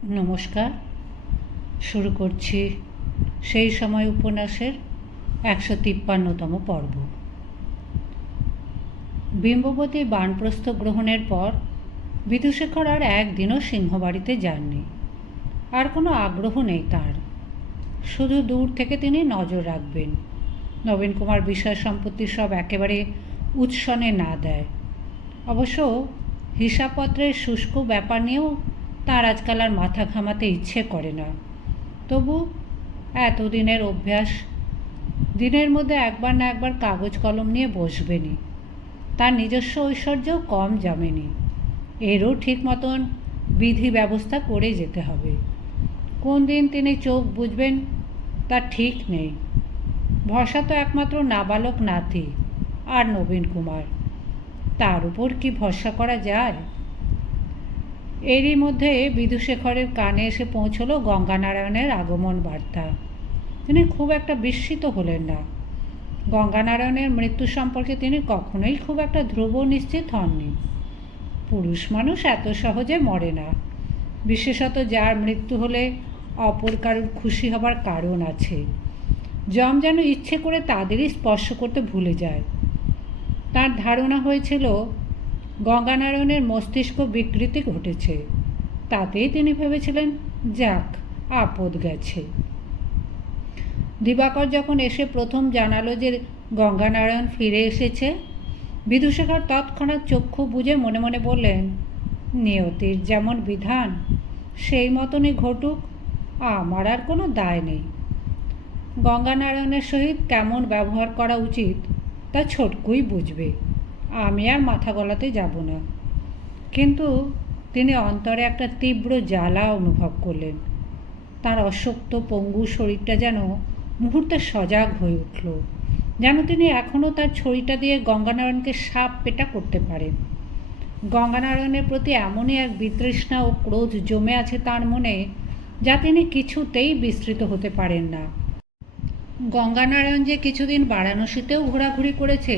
নমস্কার। শুরু করছি সেই সময় উপন্যাসের 153তম পর্ব। বিম্ববতী বানপ্রস্থ গ্রহণের পর বিধুশেখর আর একদিনও সিংহবাড়িতে যাননি। আর কোনো আগ্রহ নেই তার। শুধু দূর থেকে তিনি নজর রাখবেন নবীন কুমার বিষয় সম্পত্তি সব একেবারে উৎসনে না দেয়। অবশ্য হিসাবপত্রের শুষ্ক ব্যাপার নিয়েও তার আজকাল আর মাথা ঘামাতে ইচ্ছে করে না। তবু এতদিনের অভ্যাস, দিনের মধ্যে একবার না একবার কাগজ কলম নিয়ে বসবেনি। তার নিজস্ব ঐশ্বর্যও কম জমেনি। এরও ঠিক মতন বিধি ব্যবস্থা করে যেতে হবে। কোন দিন তিনি চোখ বুঝবেন তার ঠিক নেই। ভরসা তো একমাত্র নাবালক নাতি আর নবীন কুমার। তার উপর কি ভরসা করা যায়? এরই মধ্যে বিধুশেখরের কানে এসে পৌঁছলো গঙ্গানারায়ণের আগমন বার্তা। তিনি খুব একটা বিস্মিত হলেন না। গঙ্গানারায়ণের মৃত্যু সম্পর্কে তিনি কখনোই খুব একটা ধ্রুব নিশ্চিত হননি। পুরুষ মানুষ এত সহজে মরে না, বিশেষত যার মৃত্যু হলে অপর কারুর খুশি হবার কারণ আছে। যম যেন ইচ্ছে করে তাদেরই স্পর্শ করতে ভুলে যায়। তার ধারণা হয়েছিল গঙ্গানারায়ণের মস্তিষ্ক বিকৃতি ঘটেছে। তাতেই তিনি ভেবেছিলেন যাক, আপদ গেছে। দিবাকর যখন এসে প্রথম জানালো যে গঙ্গানারায়ণ ফিরে এসেছে, বিধুশেখর তৎক্ষণাৎ চক্ষু বুজে মনে মনে বললেন, নিয়তির যেমন বিধান সেই মতনই ঘটুক, আমার আর কোনো দায় নেই। গঙ্গানারায়ণের সহিত কেমন ব্যবহার করা উচিত তা ছোটকুই বুঝবে, আমি আর মাথা গলাতে যাব না। কিন্তু তিনি অন্তরে একটা তীব্র জ্বালা অনুভব করলেন। তার অশক্ত পঙ্গু শরীরটা যেন মুহূর্তে সজাগ হয়ে উঠল, যেন তিনি এখনও তার ছড়িটা দিয়ে গঙ্গানারায়ণকে সাপ পেটা করতে পারেন। গঙ্গানারায়ণের প্রতি এমনই এক বিতৃষ্ণা ও ক্রোধ জমে আছে তার মনে, যা তিনি কিছুতেই বিস্তৃত হতে পারেন না। গঙ্গানারায়ণ যে কিছুদিন বারাণসীতেও ঘোরাঘুরি করেছে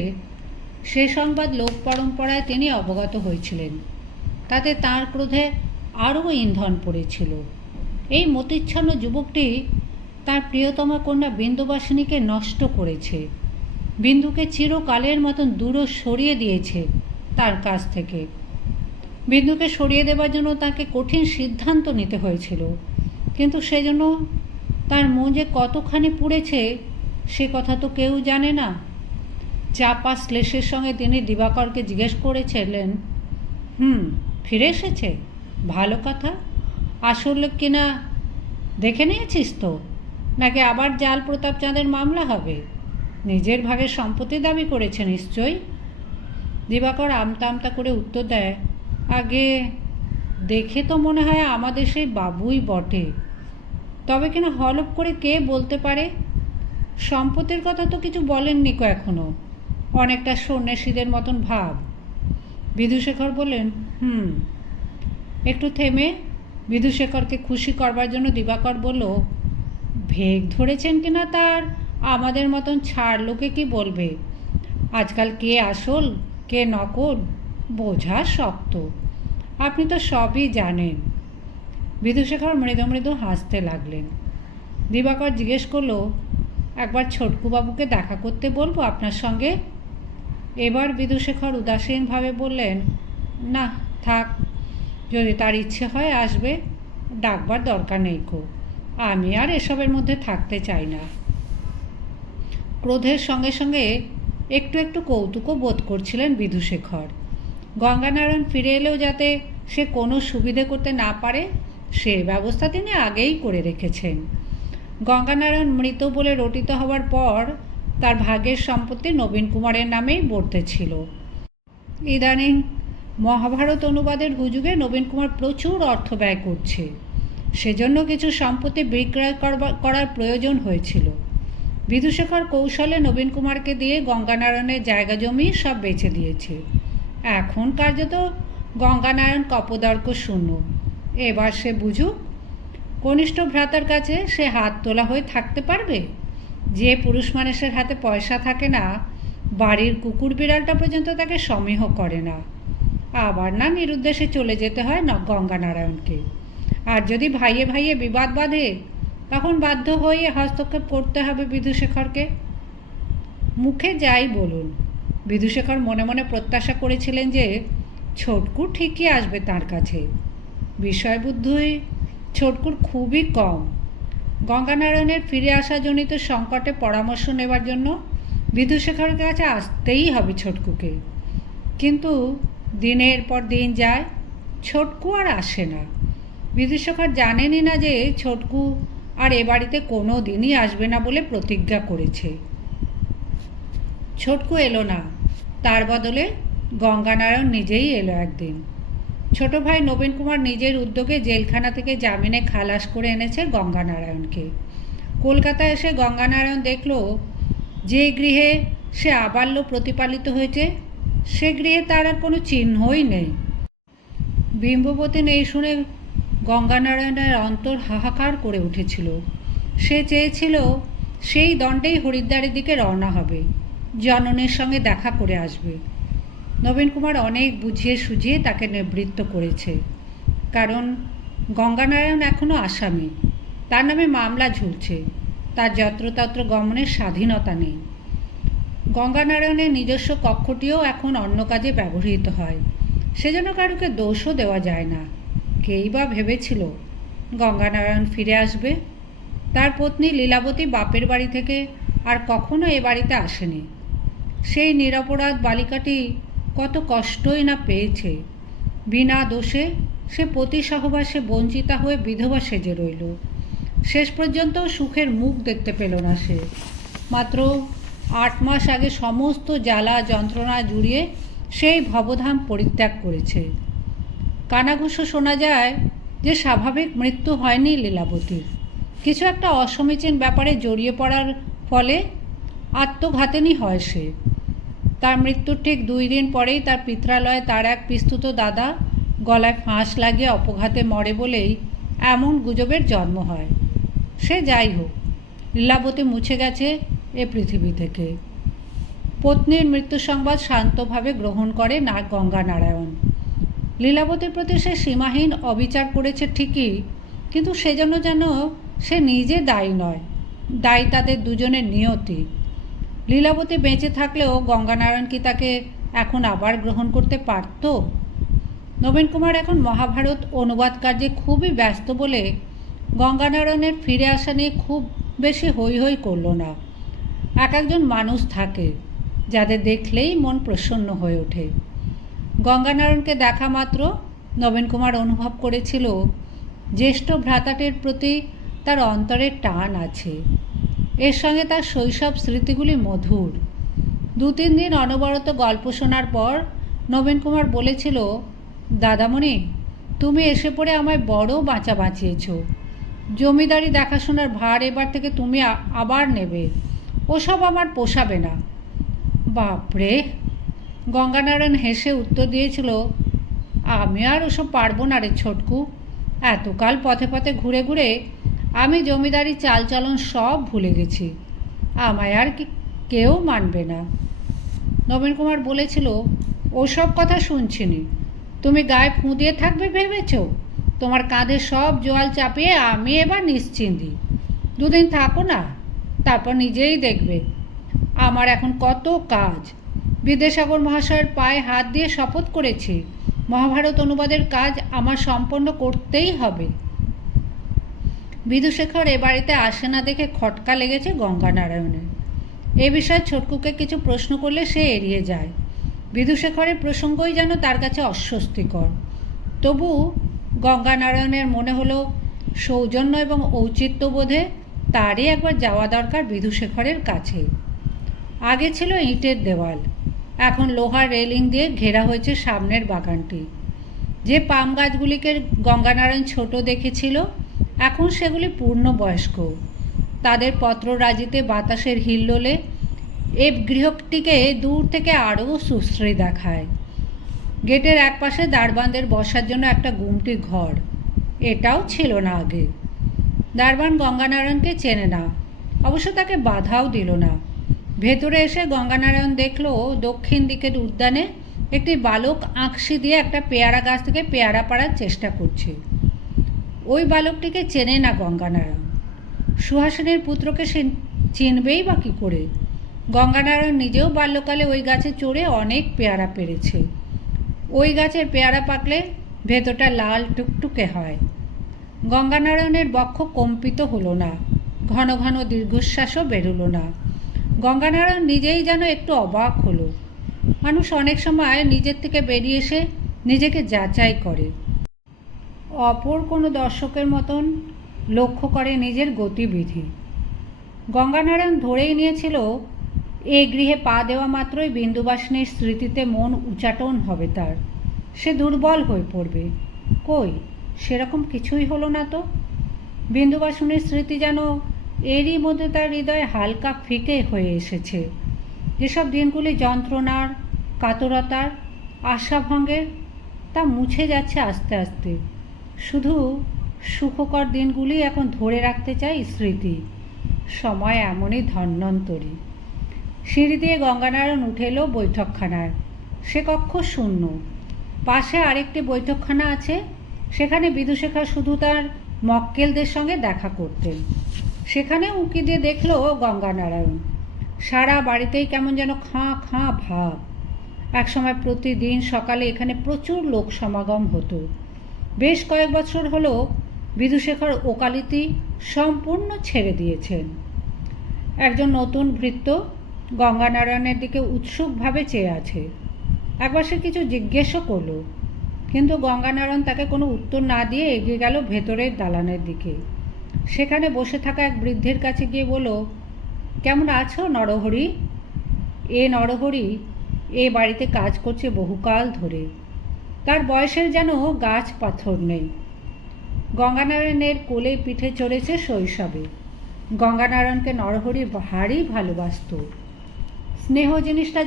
সে সংবাদ লোক পরম্পরায় তিনি অবগত হয়েছিলেন। তাতে তাঁর ক্রোধে আরও ইন্ধন পড়েছিল। এই মতিচ্ছন্ন যুবকটি তার প্রিয়তমা কন্যা বিন্দুবাসিনীকে নষ্ট করেছে, বিন্দুকে চিরকালের মতন দূরে সরিয়ে দিয়েছে তার কাছ থেকে। বিন্দুকে সরিয়ে দেবার জন্য তাকে কঠিন সিদ্ধান্ত নিতে হয়েছিল, কিন্তু সেজন্য তার মন যে কতখানি পুড়েছে সে কথা তো কেউ জানে না। চাপা শ্লেষের সঙ্গে তিনি দিবাকরকে জিজ্ঞেস করেছিলেন, ফিরে এসেছে, ভালো কথা। আসলে কিনা দেখে নিয়েছিস তো, নাকি আবার জাল প্রতাপচাঁদের মামলা হবে? নিজের ভাগের সম্পত্তি দাবি করেছে নিশ্চয়ই। দিবাকর আমতা আমতা করে উত্তর দেয়, আগে দেখে তো মনে হয় আমাদের সেই বাবুই বটে, তবে কিনা হলপ করে কে বলতে পারে। সম্পত্তির কথা তো কিছু বলেননি কো এখনো, অনেকটা সন্ন্যাসীদের মতন ভাব। বিধুশেখর বললেন, একটু থেমে বিধুশেখরকে খুশি করবার জন্য দিবাকর বলল, ভেগ ধরেছেন কিনা তার আমাদের মতন ছাড় লোকে কি বলবে। আজকাল কে আসল কে নকল বোঝা শক্ত, আপনি তো সবই জানেন। বিধুশেখর মৃদু মৃদু হাসতে লাগলেন। দিবাকর জিজ্ঞেস করলো, একবার ছোটকুবাবুকে দেখা করতে বলবো আপনার সঙ্গে? এবার বিধুশেখর উদাসীনভাবে বললেন, না থাক, যদি তার ইচ্ছে হয় আসবে, ডাকবার দরকার নেই কো, আমি আর এসবের মধ্যে থাকতে চাই না। ক্রোধের সঙ্গে সঙ্গে একটু একটু কৌতুকও বোধ করছিলেন বিধুশেখর। গঙ্গানারায়ণ ফিরে এলেও যাতে সে কোনো সুবিধে করতে না পারে সে ব্যবস্থা তিনি আগেই করে রেখেছেন। গঙ্গানারায়ণ মৃত বলে রটিত হওয়ার পর তার ভাগের সম্পত্তি নবীন কুমারের নামেই বর্তেছিল। ইদানিং মহাভারত অনুবাদের হুজুগে নবীন কুমার প্রচুর অর্থ ব্যয় করছে, সেজন্য কিছু সম্পত্তি বিক্রয় করার প্রয়োজন হয়েছিল। বিধুশেখর কৌশলে নবীন কুমারকে দিয়ে গঙ্গানারায়ণের জায়গা জমি সব বেচে দিয়েছে। এখন কার্যত গঙ্গানারায়ণ কপদর্ক শূন্য। এবার সে বুঝুক, কনিষ্ঠ ভ্রাতার কাছে সে হাত তোলা হয়ে থাকতে পারবে। যে পুরুষ মানুষের হাতে পয়সা থাকে না, বাড়ির কুকুর বিড়ালটা পর্যন্ত তাকে সমীহ করে না। আবার না নিরুদ্দেশে চলে যেতে হয় না গঙ্গানারায়ণকে। আর যদি ভাইয়ে ভাইয়ে বিবাদ বাঁধে তখন বাধ্য হয়ে হস্তক্ষেপ করতে হবে বিধুশেখরকে। মুখে যাই বলুন, বিধুশেখর মনে মনে প্রত্যাশা করেছিলেন যে ছোটকু ঠিকই আসবে তার কাছে। বিষয়বুদ্ধি ছোটকুর খুবই কম। গঙ্গানারায়ণের ফিরে আসাজনিত সংকটে পরামর্শ নেবার জন্য বিধুশেখরের কাছে আসতেই হবে ছোটকুকে। কিন্তু দিনের পর দিন যায়, ছোটকু আর আসে না। বিধুশেখর জানেনই না যে ছোটকু আর এ বাড়িতে কোনো দিনই আসবে না বলে প্রতিজ্ঞা করেছে। ছোটকু এলো না, তার বদলে গঙ্গানারায়ণ নিজেই এলো একদিন। ছোট ভাই নবীন কুমার নিজের উদ্যোগে জেলখানা থেকে জামিনে খালাস করে এনেছে গঙ্গানারায়ণকে। কলকাতায় এসে গঙ্গানারায়ণ দেখল যে গৃহে সে আবাল্য প্রতিপালিত হয়েছে সে গৃহে তার আর কোনো চিহ্নই নেই। বিম্ববতী নেই শুনে গঙ্গানারায়ণের অন্তর হাহাকার করে উঠেছিল। সে চেয়েছিল সেই দণ্ডেই হরিদ্বারের দিকে রওনা হবে, জননীর সঙ্গে দেখা করে আসবে। নবীন কুমার অনেক বুঝিয়ে সুঝিয়ে তাকে নিবৃত্ত করেছে, কারণ গঙ্গানারায়ণ এখনও আসামি, তার নামে মামলা ঝুলছে, তার যত্রতত্র গমনের স্বাধীনতা নেই। গঙ্গানারায়ণের নিজস্ব কক্ষটিও এখন অন্য কাজে ব্যবহৃত হয়, সেজন্য কারুকে দোষও দেওয়া যায় না। কেই বা ভেবেছিল গঙ্গানারায়ণ ফিরে আসবে? তার পত্নী লীলাবতী বাপের বাড়ি থেকে আর কখনো এ বাড়িতে আসেনি। সেই নিরপরাধ বালিকাটি কত কষ্টই না পেয়েছে। বিনা দোষে সে পতি সহবাসে বঞ্চিতা হয়ে বিধবা সেজে রইল। শেষ পর্যন্ত সুখের মুখ দেখতে পেল না সে। মাত্র 8 মাস আগে সমস্ত জ্বালা যন্ত্রণা জুড়িয়ে সেই ভবধাম পরিত্যাগ করেছে। কানাঘুষো শোনা যায় যে স্বাভাবিক মৃত্যু হয়নি লীলাবতীর, কিছু একটা অসমীচীন ব্যাপারে জড়িয়ে পড়ার ফলে আত্মঘাতিনী হয় সে। তার মৃত্যুর ঠিক 2 দিন পরেই তার পিত্রালয়ে তার এক পিস্তুত দাদা গলায় ফাঁস লাগিয়ে অপঘাতে মরে বলেই এমন গুজবের জন্ম হয়। সে যাই হোক, লীলাবতী মুছে গেছে এ পৃথিবী থেকে। পত্নীর মৃত্যু সংবাদ শান্তভাবে গ্রহণ করে না গঙ্গানারায়ণ। লীলাবতীর প্রতি সে সীমাহীন অবিচার করেছে ঠিকই, কিন্তু সেজন্য যেন সে নিজে দায়ী নয়, দায়ী তাদের দুজনের নিয়তি। লীলাবতী বেঁচে থাকলেও গঙ্গানারায়ণ কি তাকে এখন আবার গ্রহণ করতে পারত? নবীন কুমার এখন মহাভারত অনুবাদ কার্যে খুবই ব্যস্ত বলে গঙ্গানারায়ণের ফিরে আসা নিয়ে খুব বেশি হৈ হৈ করল না। একজন মানুষ থাকে যাদের দেখলেই মন প্রসন্ন হয়ে ওঠে। গঙ্গানারায়ণকে দেখা মাত্র নবীন কুমার অনুভব করেছিল জ্যেষ্ঠ ভ্রাতাটির প্রতি তার অন্তরের টান আছে। এর সঙ্গে তার শৈশব স্মৃতিগুলি মধুর। 2-3 দিন অনবরত গল্প শোনার পর নবীন কুমার বলেছিল, দাদামণি, তুমি এসে পড়ে আমায় বড় বাঁচা বাঁচিয়েছ। জমিদারি দেখাশোনার ভার এবার থেকে তুমি আবার নেবে, ওসব আমার পোষাবে না। বাপরে! গঙ্গানারায়ণ হেসে উত্তর দিয়েছিল, আমি আর ওসব পারবো না রে ছোটকু। এতকাল পথে পথে ঘুরে ঘুরে আমি জমিদারি চালচলন সব ভুলে গেছি, আমায় আর কেউ মানবে না। নবীন কুমার বলেছিল, ওসব কথা শুনছিনি, তুমি গায়ে ফুঁ দিয়ে থাকবে ভেবেছ? তোমার কাঁধে সব জোয়াল চাপিয়ে আমি এবার নিশ্চিন্তি। 2 দিন থাকো না, তারপর নিজেই দেখবে আমার এখন কত কাজ। বিদ্যাসাগর মহাশয়ের পায়ে হাত দিয়ে শপথ করেছি মহাভারত অনুবাদের কাজ আমার সম্পন্ন করতেই হবে। বিধুশেখর এ বাড়িতে আসে না দেখে খটকা লেগেছে গঙ্গানারায়ণের। এ বিষয়ে ছোটকুকে কিছু প্রশ্ন করলে সে এড়িয়ে যায়। বিধুশেখরের প্রসঙ্গই যেন তার কাছে অস্বস্তিকর। তবু গঙ্গানারায়ণের মনে হলো সৌজন্য এবং ঔচিত্যবোধে তারই একবার যাওয়া দরকার বিধুশেখরের কাছে। আগে ছিল ইটের দেওয়াল, এখন লোহার রেলিং দিয়ে ঘেরা হয়েছে সামনের বাগানটি। যে পাম গাছগুলিকে গঙ্গানারায়ণ ছোট দেখেছিল এখন সেগুলি পূর্ণবয়স্ক। তাদের পত্ররাজিতে বাতাসের হিল্লোলে এ গৃহটিকে দূর থেকে আরও সুশ্রী দেখায়। গেটের একপাশে দারবানদের বসার জন্য একটা গুমটি ঘর, এটাও ছিল না আগে। দারবান গঙ্গানারায়ণকে চেনে না, অবশ্য তাকে বাধাও দিল না। ভেতরে এসে গঙ্গানারায়ণ দেখল দক্ষিণ দিকের উদ্যানে একটি বালক আঁকশি দিয়ে একটা পেয়ারা গাছ থেকে পেয়ারা পাড়ার চেষ্টা করছে। ওই বালকটিকে চেনে না গঙ্গানারায়ণ। সুহাসিনীর পুত্রকে সে চিনবেই বা কী করে? গঙ্গানারায়ণ নিজেও বাল্যকালে ওই গাছে চড়ে অনেক পেয়ারা পেড়েছে। ওই গাছের পেয়ারা পাকলে ভেতরটা লাল টুকটুকে হয়। গঙ্গানারায়ণের বক্ষ কম্পিত হলো না, ঘন ঘন দীর্ঘশ্বাসও বেরোলো না। গঙ্গানারায়ণ নিজেই যেন একটু অবাক হলো। মানুষ অনেক সময় নিজের থেকে বেরিয়ে এসে নিজেকে যাচাই করে, অপর কোনো দর্শকের মতন লক্ষ্য করে নিজের গতিবিধি। গঙ্গানারায়ণ ধরেই নিয়েছিল এই গৃহে পা দেওয়া মাত্রই বিন্দুবাসিনীর স্মৃতিতে মন উচাটন হবে তার, সে দুর্বল হয়ে পড়বে। কই, সেরকম কিছুই হলো না তো। বিন্দুবাসিনীর স্মৃতি যেন এরই মধ্যে তার হৃদয়ে হালকা ফিকে হয়ে এসেছে। যেসব দিনগুলি যন্ত্রণার, কাতরতার, আশাভঙ্গের, তা মুছে যাচ্ছে আস্তে আস্তে। শুধু সুখকর দিনগুলি এখন ধরে রাখতে চাই স্মৃতি। সময় এমনই ধন্বন্তরী। সিঁড়ি দিয়ে গঙ্গানারায়ণ উঠে এলো বৈঠকখানায়। সে কক্ষ শূন্য। পাশে আরেকটি বৈঠকখানা আছে, সেখানে বিদুশেখর শুধু তার মক্কেলদের সঙ্গে দেখা করতেন। সেখানে উঁকি দিয়ে দেখল গঙ্গানারায়ণ। সারা বাড়িতেই কেমন যেন খাঁ খাঁ ভাব। একসময় প্রতিদিন সকালে এখানে প্রচুর লোক সমাগম হতো। বেশ কয়েক বছর হলো বিদুশেখর ওকালতি সম্পূর্ণ ছেড়ে দিয়েছেন। একজন নতুন ভৃত্য গঙ্গানারায়ণের দিকে উৎসুকভাবে চেয়ে আছে। একবার সে কিছু জিজ্ঞেসও করল, কিন্তু গঙ্গানারায়ণ তাকে কোনো উত্তর না দিয়ে এগিয়ে গেল ভেতরের দালানের দিকে। সেখানে বসে থাকা এক বৃদ্ধের কাছে গিয়ে বলল, কেমন আছো নরহরি? নরহরি এ বাড়িতে কাজ করছে বহুকাল ধরে। তার বয়সের যেন গাছ পাথর নেই। গঙ্গানারায়ণের কোলে পিঠে চড়েছে শৈশবে। গঙ্গানারায়ণকে নরহরি ভারী ভালোবাসত। স্নেহ জিনিসটা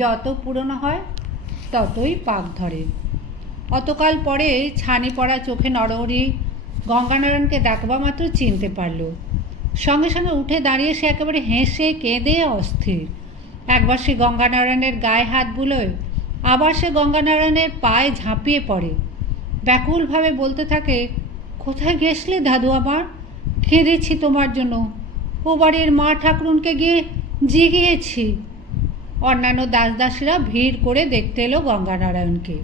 যত পুরনো হয় ততই পাক ধরে। অতকাল পরে ছানি পড়া চোখে নরহরি গঙ্গানারায়ণকে দেখবা মাত্র চিনতে পারল। সঙ্গে সঙ্গে উঠে দাঁড়িয়ে সে একেবারে হেসে কেঁদে অস্থির। একবার সে গঙ্গানারায়ণের গায়ে হাত বুলোয়, আবার সে গঙ্গানারায়ণের পায়ে ঝাঁপিয়ে পড়ে। ব্যাকুলভাবে বলতে থাকে, কোথায় গেছলে দাদু আমার? কেঁদেছি তোমার জন্য। ও বাড়ির মা ঠাকুরুনকে গিয়ে জিগিয়েছি। অন্যান্য দাসদাসীরা ভিড় করে দেখতে এলো গঙ্গানারায়ণকে।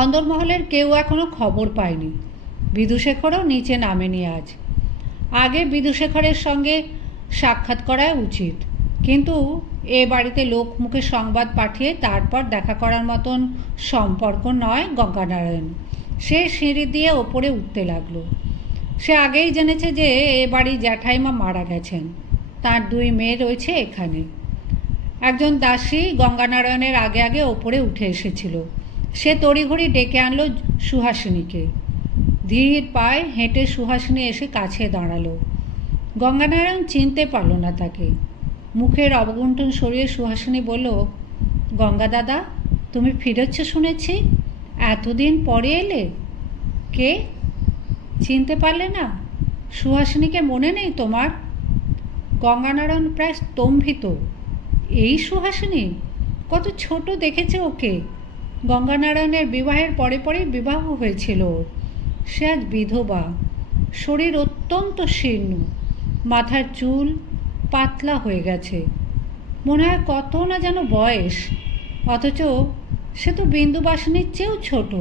অন্দরমহলের কেউ এখনো খবর পায়নি। বিদুশেখরও নিচে নামেনি আজ। আগে বিদুশেখরের সঙ্গে সাক্ষাৎ করা উচিত, কিন্তু এ বাড়িতে লোক মুখে সংবাদ পাঠিয়ে তারপর দেখা করার মতন সম্পর্ক নয় গঙ্গানারায়ণ। সে সিঁড়ি দিয়ে ওপরে উঠতে লাগলো। সে আগেই জেনেছে যে এ বাড়ির জ্যাঠাইমা মারা গেছেন। তার 2 মেয়ে রয়েছে এখানে। একজন দাসী গঙ্গানারায়ণের আগে আগে ওপরে উঠে এসেছিল। সে তড়িঘড়ি ডেকে আনলো সুহাসিনীকে। ধীর পায়ে হেঁটে সুহাসিনী এসে কাছে দাঁড়ালো। গঙ্গানারায়ণ চিনতে পারল না তাকে। মুখের অবগুণ্ঠন সরিয়ে সুহাসিনী বলল, গঙ্গা দাদা, তুমি ফিরেছ শুনেছি। এতদিন পরে এলে? কে? চিনতে পারলে না? সুহাসিনীকে মনে নেই তোমার? গঙ্গানারায়ণ প্রায় স্তম্ভিত। এই সুহাসিনী? কত ছোট দেখেছে ওকে। গঙ্গানারায়ণের বিবাহের পরে পরেই বিবাহ হয়েছিল ওর। সে আজ বিধবা। শরীর অত্যন্ত শীর্ণ, মাথার চুল পাতলা হয়ে গেছে। মনে হয় কত না যেন বয়স, অথচ সে তো বিন্দুবাসিনীর চেয়েও ছোট।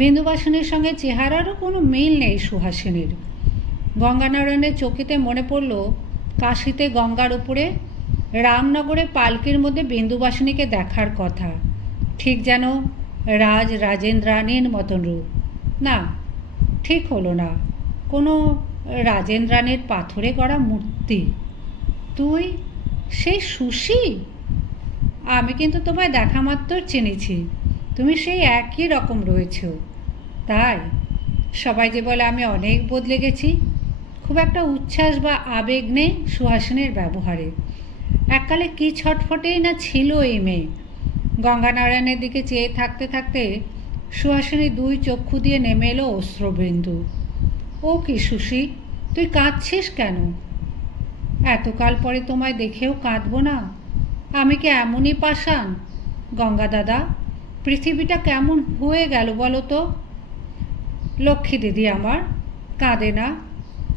বিন্দুবাসিনীর সঙ্গে চেহারারও কোনো মিল নেই সুহাসিনীর। গঙ্গানারায়ণের চোখেতে মনে পড়ল কাশিতে গঙ্গার উপরে রামনগরে পালকির মধ্যে বিন্দুবাসিনীকে দেখার কথা। ঠিক যেন রাজেন্দ্রাণীর মতন রূপ। না, ঠিক হলো না। কোনো রাজেন্দ্রাণীর পাথরে গড়া মূর্তি। তুই সেই সুশী? আমি কিন্তু তোমায় দেখা মাত্র চিনেছি। তুমি সেই একই রকম রয়েছ। তাই সবাই যে বলে আমি অনেক বদলে গেছি। খুব একটা উচ্ছ্বাস বা আবেগ নেই সুহাসিনীর ব্যবহারে। এককালে কি ছটফটেই না ছিল এই মেয়ে। গঙ্গানারায়ণের দিকে চেয়ে থাকতে থাকতে সুহাসিনী 2 চক্ষু দিয়ে নেমে এলো অশ্রুবিন্দু। ও কি সুশী, তুই কাঁদছিস কেন? এতকাল পরে তোমায় দেখেও কাঁদব না? আমি কি এমনই পাষাণ? গঙ্গা দাদা, পৃথিবীটা কেমন হয়ে গেল বলো তো। লক্ষ্মী দিদি আমার, কাঁদে না,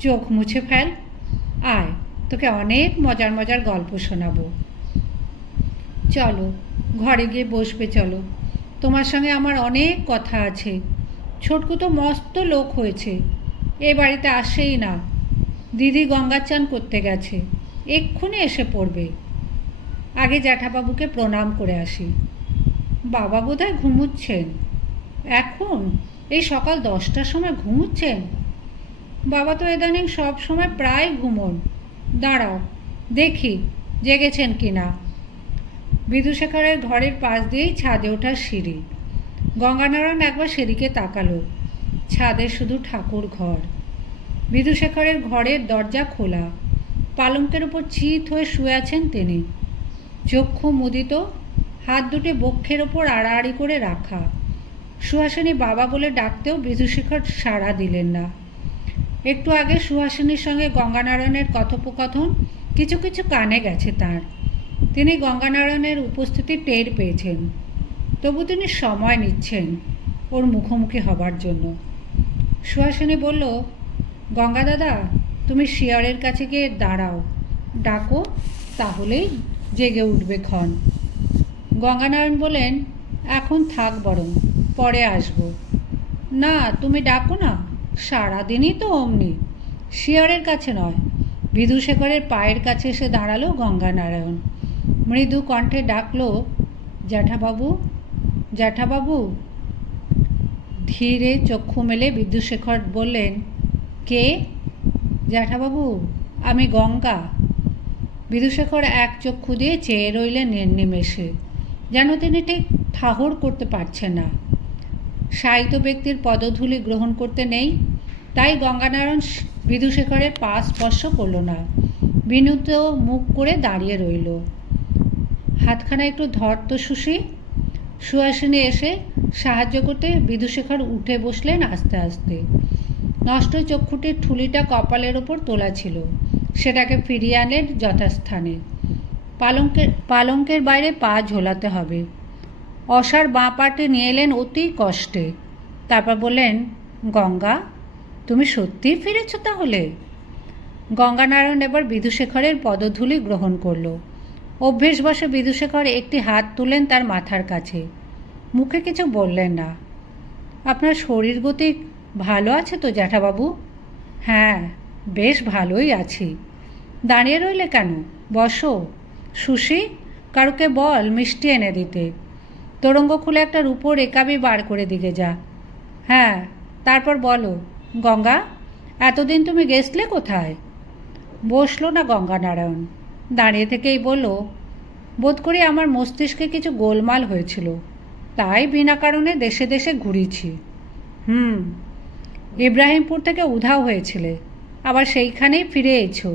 চোখ মুছে ফেল। আয়, তোকে অনেক মজার মজার গল্প শোনাবো। চলো, ঘরে গিয়ে বসবে চলো। তোমার সঙ্গে আমার অনেক কথা আছে। ছোটকু তো মস্ত লোক হয়েছে, এ বাড়িতে আসেই না। দিদি গঙ্গার চান করতে গেছে, এক্ষুনি এসে পড়বে। আগে জ্যাঠাবাবুকে প্রণাম করে আসি। বাবা বোধহয় ঘুমুচ্ছেন। এখন এই সকাল 10টার সময় ঘুমুচ্ছেন? বাবা তো ইদানিং সব সময় প্রায় ঘুমোন। দাঁড়াও দেখি জেগেছেন কি না। বিদুশেখরের ঘরের পাশ দিয়েই ছাদে ওঠার সিঁড়ি। গঙ্গানারায়ণ একবার সেদিকে তাকালো। ছাদে শুধু ঠাকুর ঘর। বিদুশেখরের ঘরের দরজা খোলা। পালঙ্কের উপর চিত হয়ে শুয়ে আছেন তিনি। চক্ষু মুদিত, হাত দুটি বক্ষের ওপর আড়াআড়ি করে রাখা। সুহাসিনী বাবা বলে ডাকতেও বিদুশেখর সাড়া দিলেন না। একটু আগে সুহাসিনীর সঙ্গে গঙ্গানারায়ণের কথোপকথন কিছু কিছু কানে গেছে তার। তিনি গঙ্গানারায়ণের উপস্থিতি টের পেয়েছেন, তবু তিনি সময় নিচ্ছেন ওর মুখোমুখি হবার জন্য। সুহাসিনী বলল, গঙ্গা দাদা, তুমি শিয়রের কাছে গিয়ে দাঁড়াও, ডাকো, তাহলেই জেগে উঠবে ক্ষণ। গঙ্গানারায়ণ বলেন, এখন থাক বরং, পরে আসব। না, তুমি ডাকো না, সারাদিনই তো অমনি। শিয়রের কাছে নয়। বিদুশেখরের পায়ের কাছে এসে দাঁড়ালো গঙ্গানারায়ণ। মৃদু কণ্ঠে ডাকলো, জ্যাঠাবাবু, জ্যাঠাবাবু। ধীরে চক্ষু মেলে বিদুশেখর বললেন, কে? জ্যাঠাবাবু, আমি গঙ্গা। বিদুশেখর এক চক্ষু দিয়ে চেয়ে রইলেন নির্নিমেষে, যেন তিনি ঠিক ঠাহর করতে পারছেন না। সাহিত্য ব্যক্তির পদধূলি গ্রহণ করতে নেই, তাই গঙ্গানারায়ণ বিদুশেখরের পা স্পর্শ করল না। বিনীত মুখ করে দাঁড়িয়ে রইল। হাতখানা একটু ধর তো সুশী। সুহাসিনী এসে সাহায্য করতে বিদুশেখর উঠে বসলেন আস্তে আস্তে। নষ্ট চক্ষুটির ঠুলিটা কপালের ওপর তোলা ছিল, সেটাকে ফিরিয়ে আনলেন যথাস্থানে। পালঙ্কের বাইরে পা ঝোলাতে হবে। অসার বাঁ পাটে নিয়ে এলেন অতি কষ্টে। তারপর বললেন, গঙ্গা, তুমি সত্যিই ফিরেছ তাহলে? গঙ্গানারায়ণ এবার বিদুশেখরের পদধূলি গ্রহণ করল। অভ্যেসবশে বিদুশেখর একটি হাত তুলেন তার মাথার কাছে। মুখে কিছু বললেন না। আপনার শরীর গতি ভালো আছে তো জ্যাঠাবাবু? হ্যাঁ, বেশ ভালোই আছি। দাঁড়িয়ে রইলে কেন? বসো। সুশী, কারুকে বল মিষ্টি এনে দিতে। তোরঙ্গ খুলে একটা রূপোর রেকাবি বার করে দিকে যা। হ্যাঁ, তারপর বলো, গঙ্গা, এতদিন তুমি গেছলে কোথায়? বসলো না গঙ্গানারায়ণ, দাঁড়িয়ে থেকেই বলল, বোধ করি আমার মস্তিষ্কে কিছু গোলমাল হয়েছিল, তাই বিনা কারণে দেশে দেশে ঘুরেছি। ইব্রাহিমপুর থেকে উধাও হয়েছিলে, আবার সেইখানেই ফিরে এছো,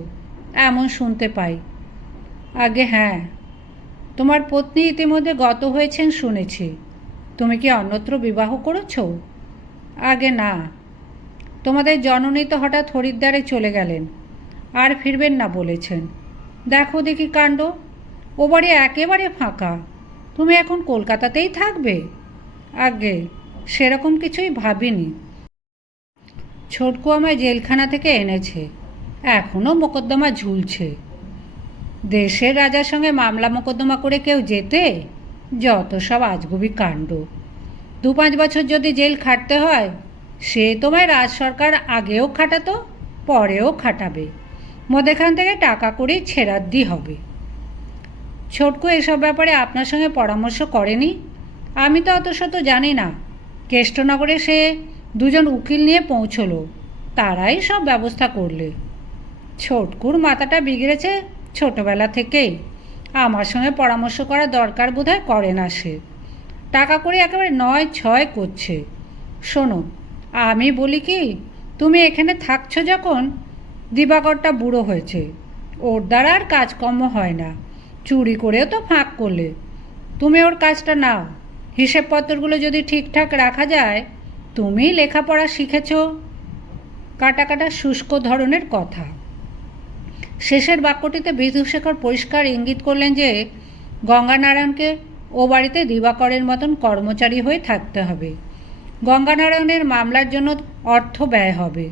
এমন শুনতে পাই। আগে হ্যাঁ। তোমার পত্নী ইতিমধ্যে গত হয়েছেন শুনেছি। তুমি কি অন্যত্র বিবাহ করেছ? আগে না। তোমাদের জননী তো হঠাৎ হরিদ্বারে চলে গেলেন, আর ফিরবেন না বলেছেন। দেখো দেখি কাণ্ড, ও বাড়ি একেবারে ফাঁকা। তুমি এখন কলকাতাতেই থাকবে? আগে সেরকম কিছুই ভাবিনি। ছোটকু আমায় জেলখানা থেকে এনেছে, এখনও মোকদ্দমা ঝুলছে। দেশের রাজার সঙ্গে মামলা মোকদ্দমা করে কেউ যেতে? যত সব আজগুবি কাণ্ড। 2-5 বছর যদি জেল খাটতে হয়, সে তোমায় রাজ সরকার আগেও খাটাতো, পরেও খাটাবে। মধ্যেখান থেকে টাকা করেই ছেড়াদ্দি হবে। ছোটকু এসব ব্যাপারে আপনার সঙ্গে পরামর্শ করেনি? আমি তো অত শত জানি না। কেষ্টনগরে সে 2জন উকিল নিয়ে পৌঁছলো, তারাই সব ব্যবস্থা করলে। ছোটকুর মাথাটা বিগড়েছে ছোটোবেলা থেকেই। আমার সঙ্গে পরামর্শ করা দরকার বোধহয় করে না সে। টাকা করে একেবারে 9-6 করছে। শোনো, আমি বলি কি, তুমি এখানে থাকছো যখন, দিবাকরটা বুড়ো হয়েছে, ওর দ্বারা আর কাজকর্ম হয় না। চুরি করেও তো ফাঁক করলে। তুমি ওর কাজটা নাও। হিসেবপত্রগুলো যদি ঠিকঠাক রাখা যায়, তুমি লেখাপড়া শিখেছ। কাটা কাটা শুষ্ক ধরনের কথা। শেষের বাক্যটিতে বিদুশেখর পরিষ্কার ইঙ্গিত করলেন যে গঙ্গানারায়ণকে ও বাড়িতে দিবাকরের মতন কর্মচারী হয়ে থাকতে হবে। গঙ্গানারায়ণের মামলার জন্য অর্থ ব্যয় হবে,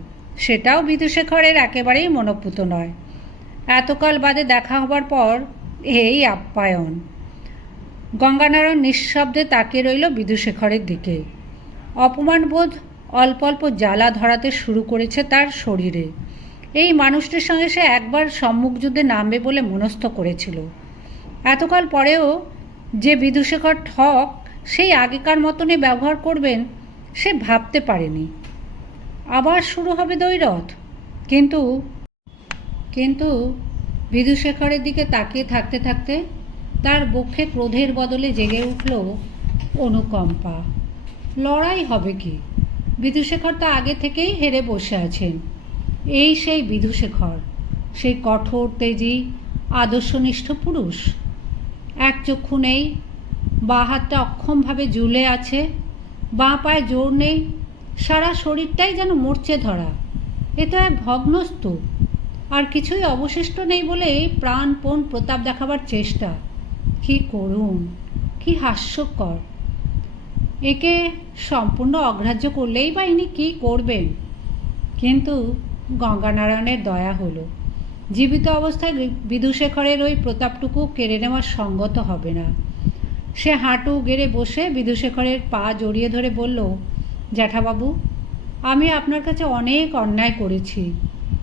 সেটাও বিধুশেখরের একেবারেই মনোপুত নয়। এতকাল বাদে দেখা হবার পর এই আপ্যায়ন। গঙ্গানারায়ণ নিঃশব্দে তাকিয়ে রইল বিধুশেখরের দিকে। অপমানবোধ অল্প অল্প জ্বালা ধরাতে শুরু করেছে তার শরীরে। এই মানুষটির সঙ্গে সে একবার সম্মুখযুদ্ধে নামবে বলে মনস্থ করেছিল। এতকাল পরেও যে বিধুশেখর ঠক সেই আগেকার মতনই ব্যবহার করবেন সে ভাবতে পারেনি। আবার শুরু হবে দ্বৈরথ। কিন্তু বিধুশেখরের দিকে তাকিয়ে থাকতে থাকতে তার বক্ষে ক্রোধের বদলে জেগে উঠল অনুকম্পা। লড়াই হবে কি? বিধুশেখর তা আগে থেকেই হেরে বসে আছেন। এই সেই বিধুশেখর, সেই কঠোর তেজি আদর্শনিষ্ঠ পুরুষ। এক চক্ষু নেই, বাঁ হাতটা অক্ষমভাবে ঝুলে আছে, বাঁ পায়ে জোর নেই, সারা শরীরটাই যেন মরচে ধরা। এ তো এক ভগ্নস্তূপ। আর কিছুই অবশিষ্ট নেই বলে প্রাণপণ প্রতাপ দেখাবার চেষ্টা। কি করুণ, কি হাস্যকর! একে সম্পূর্ণ অগ্রাহ্য করলেই বা ইনি কী করবেন? কিন্তু গঙ্গানারায়ণের দয়া হলো। জীবিত অবস্থায় বিধুশেখরের ওই প্রতাপটুকু কেড়ে নেওয়া সঙ্গত হবে না। সে হাঁটু গেড়ে বসে বিধুশেখরের পা জড়িয়ে ধরে বলল, জ্যাঠাবাবু, আমি আপনার কাছে অনেক অন্যায় করেছি,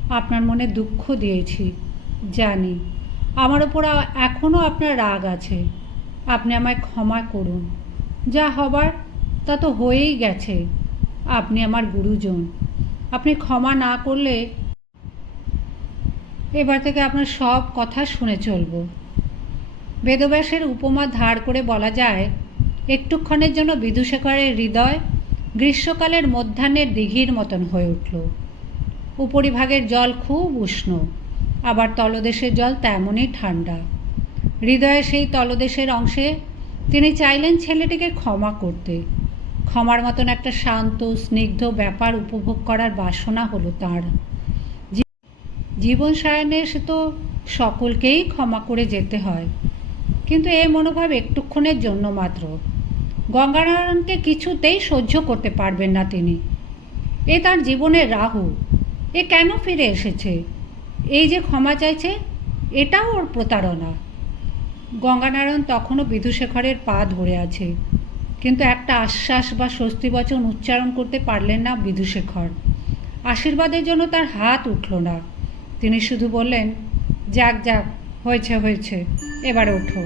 আপনার মনে দুঃখ দিয়েছি, জানি। আমার ওপর এখনও আপনার রাগ আছে। আপনি আমায় ক্ষমা করুন। যা হবার তা তো হয়েই গেছে। আপনি আমার গুরুজন। আপনি ক্ষমা না করলে এবার থেকে আপনার সব কথা শুনে চলব। বেদব্যাসের উপমা ধার করে বলা যায়, একটুক্ষণের জন্য বিধুশেখরের হৃদয় গ্রীষ্মকালের মধ্যাহ্নের দিঘির মতন হয়ে উঠল। উপরিভাগের জল খুব উষ্ণ, আবার তলদেশের জল তেমনই ঠান্ডা। হৃদয়ে সেই তলদেশের অংশে তিনি চাইলেন ছেলেটিকে ক্ষমা করতে। ক্ষমার মতন একটা শান্ত স্নিগ্ধ ব্যাপার উপভোগ করার বাসনা হলো তাঁর। জীবন সায়নে সে তো সকলকেই ক্ষমা করে যেতে হয়, কিন্তু এ মনোভাব একটুক্ষণের জন্য মাত্র। গঙ্গানারায়ণকে কিছুতেই সহ্য করতে পারবেন না তিনি। এ তার জীবনের রাহু। এ কেন ফিরে এসেছে? এই যে ক্ষমা চাইছে, এটাও ওর প্রতারণা। গঙ্গানারায়ণ তখনও বিধুশেখরের পা ধরে আছে, কিন্তু একটা আশ্বাস বা স্বস্তিবচন উচ্চারণ করতে পারলেন না বিধুশেখর। আশীর্বাদের জন্য তার হাত উঠল না। তিনি শুধু বললেন, যাক যাক, হয়েছে হয়েছে, এবার ওঠো।